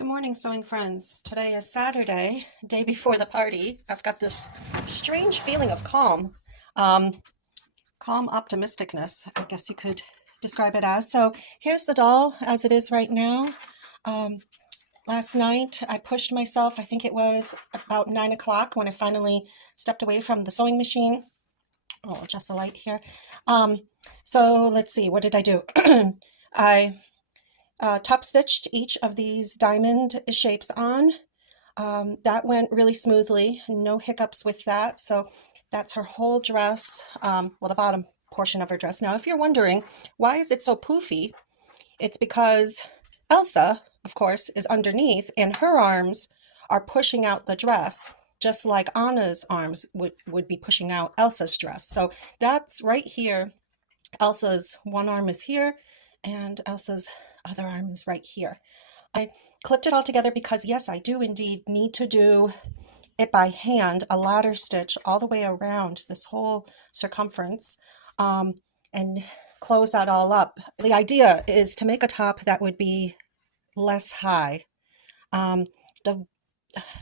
Good morning, sewing friends. Today is Saturday, day before the party. I've got this strange feeling of calm, calm optimisticness, I guess you could describe it as. So here's the doll as it is right now. Um, Last night I pushed myself, I think it was about 9 o'clock when I finally stepped away from the sewing machine. Oh, just the light here. So let's see, what did I do? I top stitched each of these diamond shapes on. That went really smoothly, no hiccups with that. So that's her whole dress, well, the bottom portion of her dress. Now, if you're wondering, why is it so poofy? It's because Elsa, of course, is underneath and her arms are pushing out the dress, just like Anna's arms would be pushing out Elsa's dress. So that's right here. Elsa's one arm is here and Elsa's other arm is right here. I clipped it all together because yes, I do indeed need to do it by hand, a ladder stitch all the way around this whole circumference, and close that all up. The idea is to make a top that would be less high. The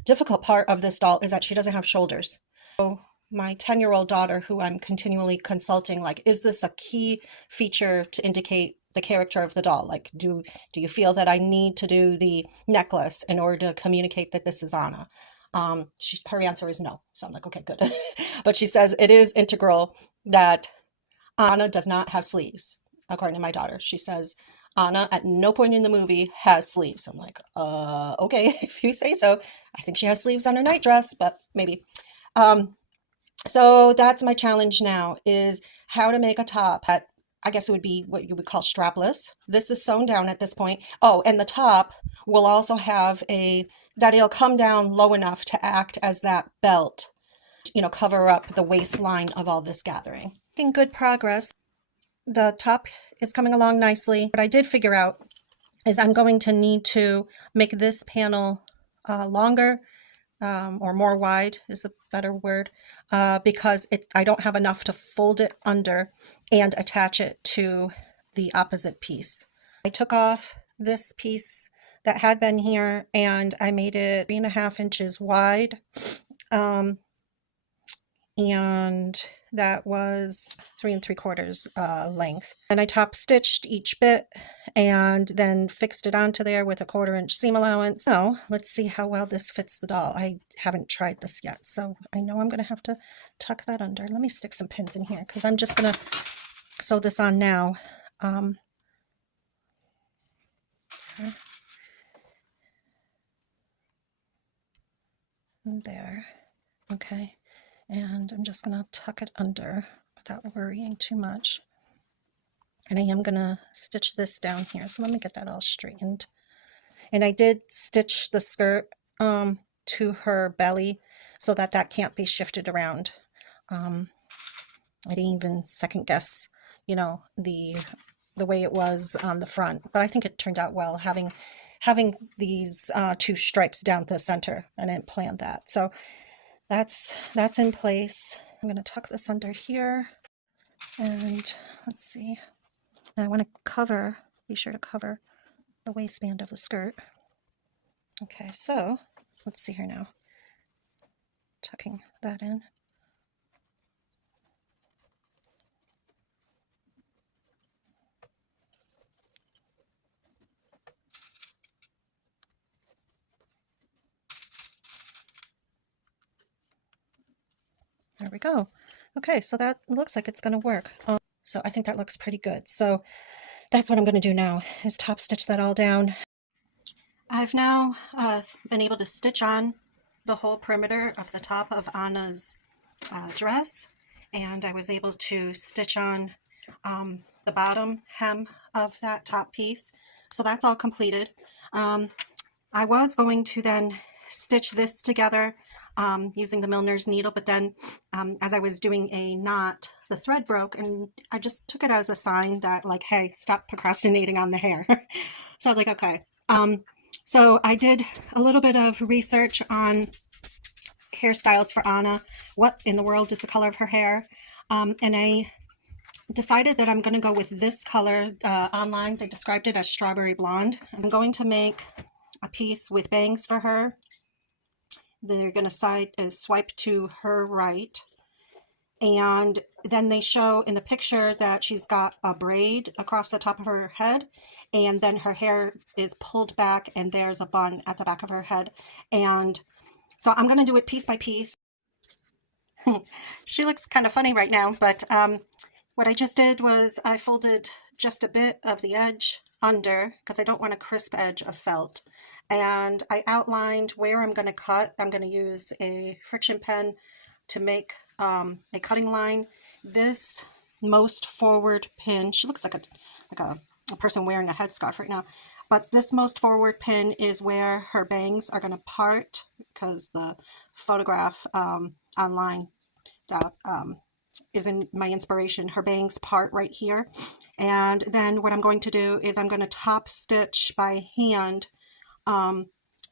difficult part of this doll is that she doesn't have shoulders. So my 10-year-old daughter, who I'm continually consulting, like, is this a key feature to indicate the character of the doll? Like, do you feel that I need to do the necklace in order to communicate that this is Anna? Her answer is no. So I'm like, okay, good. But she says it is integral that Anna does not have sleeves, according to my daughter. She says Anna at no point in the movie has sleeves. I'm like, okay, if you say so. I think she has sleeves on her nightdress, but maybe. So that's my challenge now, is how to make a top that I guess it would be what you would call strapless. This is sewn down at this point. Oh, and the top will also have that it'll come down low enough to act as that belt, cover up the waistline of all this gathering. In good progress. The top is coming along nicely. What I did figure out is I'm going to need to make this panel longer, or more wide is a better word, because I don't have enough to fold it under and attach it to the opposite piece. I took off this piece that had been here and I made it 3.5 inches wide, and that was 3 3/4 length. And I top stitched each bit and then fixed it onto there with a 1/4 inch seam allowance. So let's see how well this fits the doll. I haven't tried this yet, so I know I'm going to have to tuck that under. Let me stick some pins in here because I'm just going to sew this on now. There. Okay. And I'm just going to tuck it under without worrying too much. And I am going to stitch this down here. So let me get that all straightened. And I did stitch the skirt to her belly so that can't be shifted around. I didn't even second guess, the way it was on the front. But I think it turned out well, having these 2 stripes down the center. I didn't plan that. So that's in place. I'm going to tuck this under here. And let's see. I want to be sure to cover the waistband of the skirt. Okay, so let's see here now. Tucking that in. There we go. Okay, so that looks like it's going to work. So I think that looks pretty good. So that's what I'm going to do now, is top stitch that all down. I've now been able to stitch on the whole perimeter of the top of Anna's dress, and I was able to stitch on the bottom hem of that top piece. So that's all completed. I was going to then stitch this together using the milliner's needle, but then as I was doing a knot, the thread broke, and I just took it as a sign that, like, hey, stop procrastinating on the hair. So I was like, okay. So I did a little bit of research on hairstyles for Anna. What in the world is the color of her hair? And I decided that I'm going to go with this color. Online they described it as strawberry blonde. I'm going to make a piece with bangs for her. They're going to swipe to her right. And then they show in the picture that she's got a braid across the top of her head, and then her hair is pulled back and there's a bun at the back of her head. And so I'm going to do it piece by piece. She looks kind of funny right now, but what I just did was I folded just a bit of the edge under because I don't want a crisp edge of felt. And I outlined where I'm going to cut. I'm going to use a friction pen to make a cutting line. This most forward pin, she looks like a person wearing a headscarf right now, but this most forward pin is where her bangs are going to part, because the photograph online that is in my inspiration, her bangs part right here. And then what I'm going to do is I'm going to top stitch by hand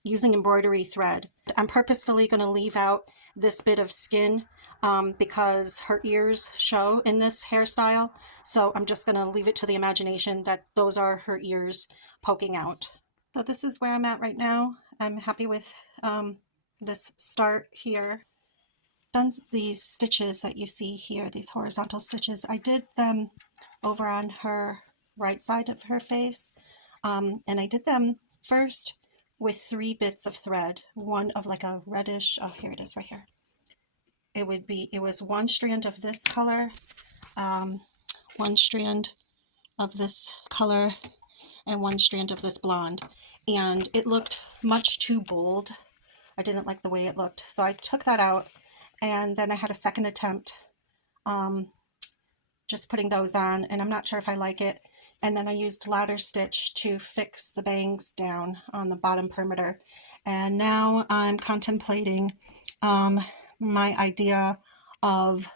using embroidery thread. I'm purposefully going to leave out this bit of skin because her ears show in this hairstyle. So I'm just going to leave it to the imagination that those are her ears poking out. So this is where I'm at right now. I'm happy with this start here. Done these stitches that you see here, these horizontal stitches. I did them over on her right side of her face, and I did them first with 3 bits of thread, one of like a reddish, oh here it is right here. It was 1 strand of this color, 1 strand of this color, and 1 strand of this blonde, and it looked much too bold. I didn't like the way it looked, so I took that out, and then I had a second attempt just putting those on, and I'm not sure if I like it. And then I used ladder stitch to fix the bangs down on the bottom perimeter. And now I'm contemplating my idea of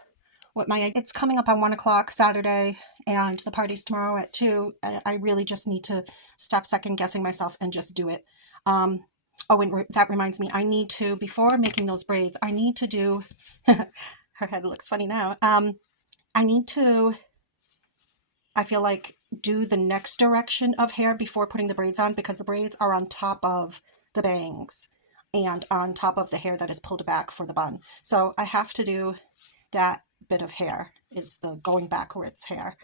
it's coming up on 1 o'clock Saturday, and the party's tomorrow at 2. I really just need to stop second guessing myself and just do it. Oh, and that reminds me, I need to, before making those braids, I need to do, her head looks funny now. I need to, I feel like, do the next direction of hair before putting the braids on, because the braids are on top of the bangs and on top of the hair that is pulled back for the bun. So I have to do that bit of hair, is the going backwards hair.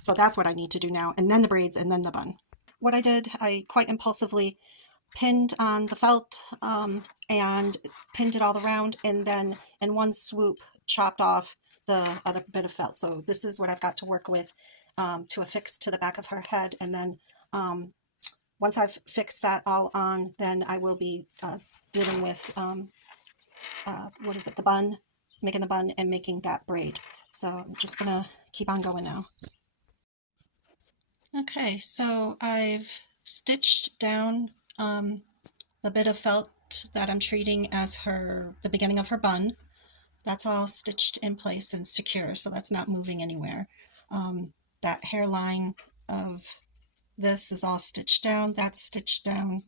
So that's what I need to do now, and then the braids, and then the bun. What I did, I quite impulsively pinned on the felt and pinned it all around, and then in one swoop chopped off the other bit of felt. So this is what I've got to work with to affix to the back of her head. And then once I've fixed that all on, then I will be dealing with what is it, the bun, making the bun and making that braid. So I'm just gonna keep on going now. Okay, so I've stitched down the bit of felt that I'm treating as the beginning of her bun. That's all stitched in place and secure, so that's not moving anywhere. That hairline of this is all stitched down, that's stitched down,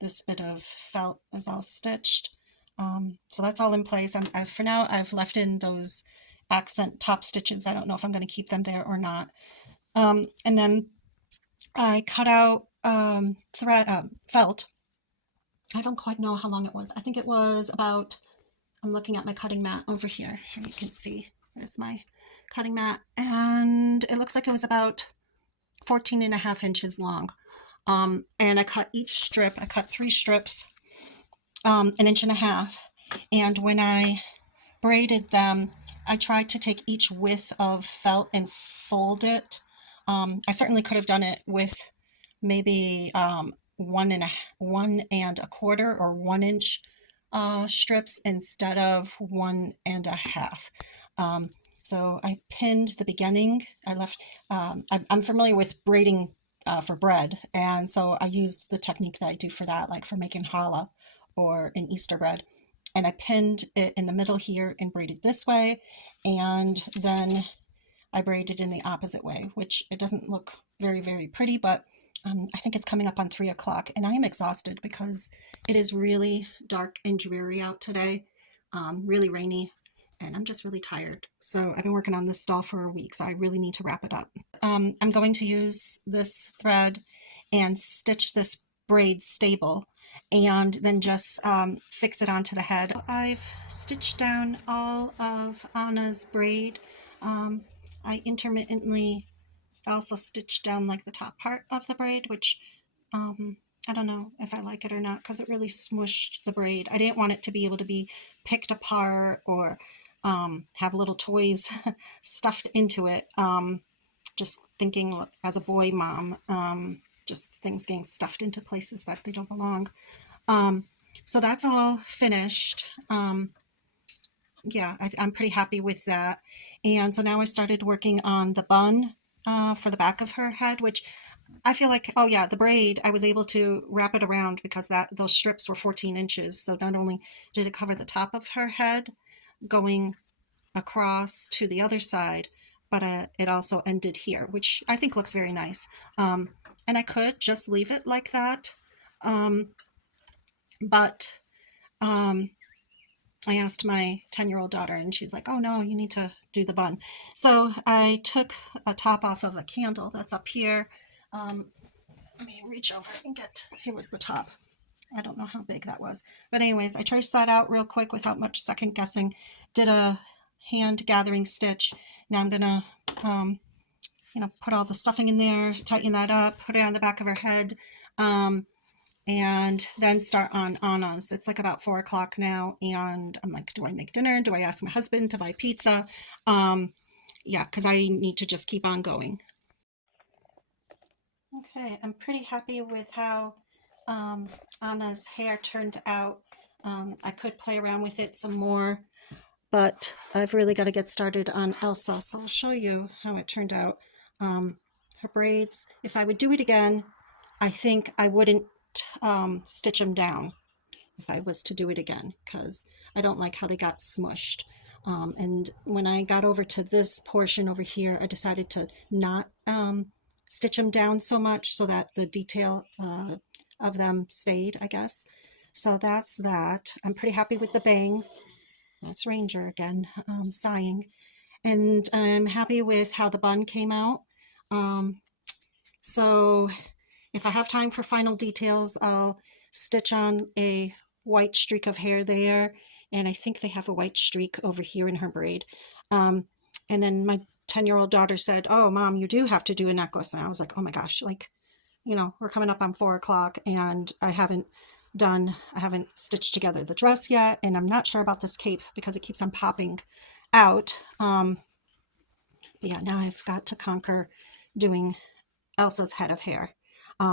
this bit of felt is all stitched. So that's all in place. For now, I've left in those accent top stitches. I don't know if I'm going to keep them there or not. And then I cut out felt. I don't quite know how long it was. I think it was about, I'm looking at my cutting mat over here. Here you can see, there's my cutting mat. And it looks like it was about 14.5 inches long. And I cut each strip, I cut 3 strips, 1.5 inches. And when I braided them, I tried to take each width of felt and fold it. I certainly could have done it with maybe 1.25 or 1 inch strips instead of 1.5. So I pinned the beginning. I left, I'm familiar with braiding for bread, and so I used the technique that I do for that, like for making challah or an Easter bread. And I pinned it in the middle here and braided this way, and then I braided in the opposite way, which it doesn't look very, very pretty, but I think it's coming up on 3 o'clock, and I am exhausted because it is really dark and dreary out today, really rainy, and I'm just really tired. So I've been working on this stall for a week, so I really need to wrap it up. I'm going to use this thread and stitch this braid stable, and then just fix it onto the head. I've stitched down all of Anna's braid. I intermittently also stitched down like the top part of the braid, which I don't know if I like it or not because it really smushed the braid. I didn't want it to be able to be picked apart or have little toys stuffed into it. Just thinking as a boy mom, just things getting stuffed into places that they don't belong. So that's all finished. Yeah, I'm pretty happy with that. And so now I started working on the bun for the back of her head, which I feel like, oh yeah, the braid, I was able to wrap it around because those strips were 14 inches. So not only did it cover the top of her head going across to the other side, but it also ended here, which I think looks very nice. And I could just leave it like that. But I asked my 10-year-old daughter and she's like, oh no, you need to do the bun. So I took a top off of a candle that's up here. Let me reach over and here was the top. I don't know how big that was. But anyways, I traced that out real quick without much second guessing. Did a hand gathering stitch. Now I'm gonna, put all the stuffing in there, tighten that up, put it on the back of her head, and then start on Anna's. It's like about 4 o'clock now, and I'm like, do I make dinner? Do I ask my husband to buy pizza? Yeah, because I need to just keep on going. Okay, I'm pretty happy with how Anna's hair turned out. I could play around with it some more, but I've really got to get started on Elsa, so I'll show you how it turned out. Her braids, if I would do it again, I think I wouldn't stitch them down if I was to do it again, because I don't like how they got smushed. And when I got over to this portion over here, I decided to not stitch them down so much so that the detail of them stayed, I guess. So that's that. I'm pretty happy with the bangs. That's Ranger again, sighing. And I'm happy with how the bun came out. So if I have time for final details, I'll stitch on a white streak of hair there. And I think they have a white streak over here in her braid. And then my 10-year-old daughter said, oh, Mom, you do have to do a necklace. And I was like, oh my gosh, like, we're coming up on 4 o'clock and I haven't stitched together the dress yet. And I'm not sure about this cape because it keeps on popping out. But yeah, now I've got to conquer doing Elsa's head of hair.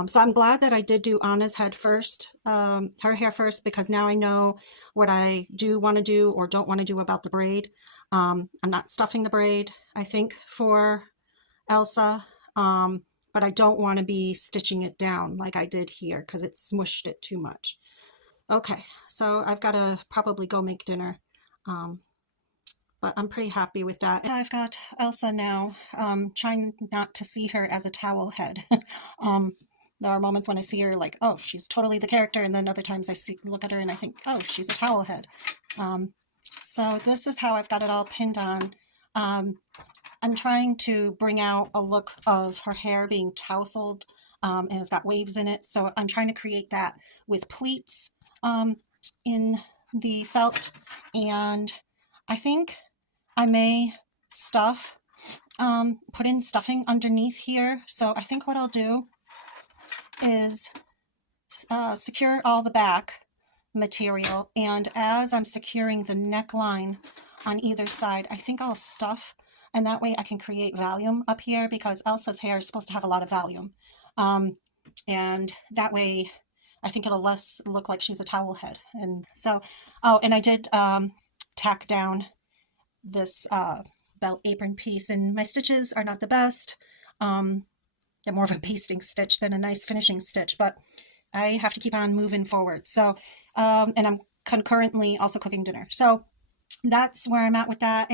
So I'm glad that I did do Anna's head first, her hair first, because now I know what I do want to do or don't want to do about the braid. I'm not stuffing the braid, I think, for Elsa, but I don't want to be stitching it down like I did here because it smushed it too much. Okay, so I've got to probably go make dinner. But I'm pretty happy with that. I've got Elsa now, trying not to see her as a towel head. There are moments when I see her like, oh, she's totally the character, and then other times I look at her and I think, oh, she's a towel head. So this is how I've got it all pinned on. I'm trying to bring out a look of her hair being tousled, and it's got waves in it. So I'm trying to create that with pleats in the felt, and I think I may put in stuffing underneath here. So I think what I'll do is secure all the back material, and as I'm securing the neckline on either side, I think I'll stuff, and that way I can create volume up here because Elsa's hair is supposed to have a lot of volume. And that way I think it'll less look like she's a towel head. And so, oh, and I did tack down this belt apron piece, and my stitches are not the best. They're more of a pasting stitch than a nice finishing stitch, but I have to keep on moving forward. So, and I'm concurrently also cooking dinner. So that's where I'm at with that.